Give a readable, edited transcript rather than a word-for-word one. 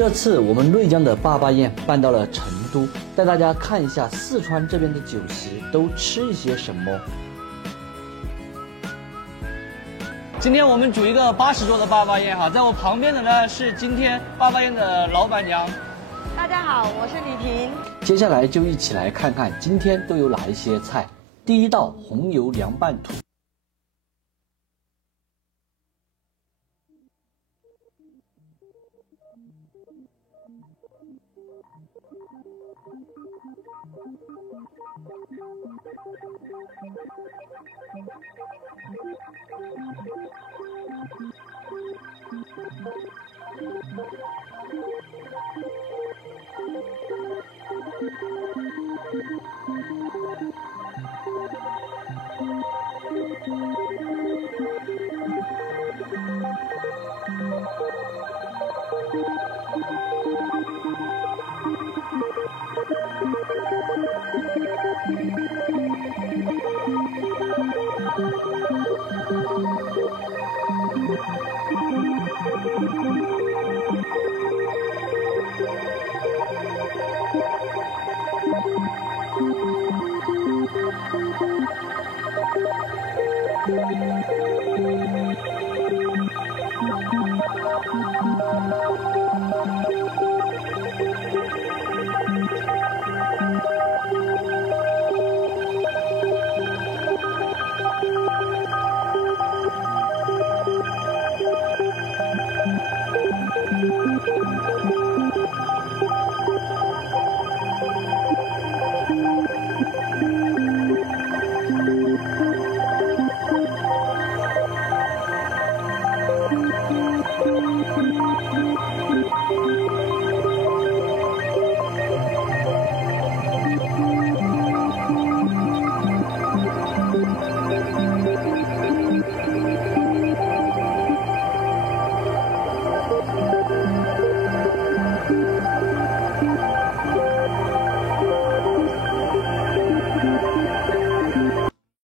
这次我们内江的坝坝宴搬到了成都，带大家看一下四川这边的酒席都吃一些什么。今天我们煮一个80桌的坝坝宴哈，在我旁边的呢是今天坝坝宴的老板娘。大家好，我是李婷。接下来就一起来看看今天都有哪一些菜。第一道红油凉拌土。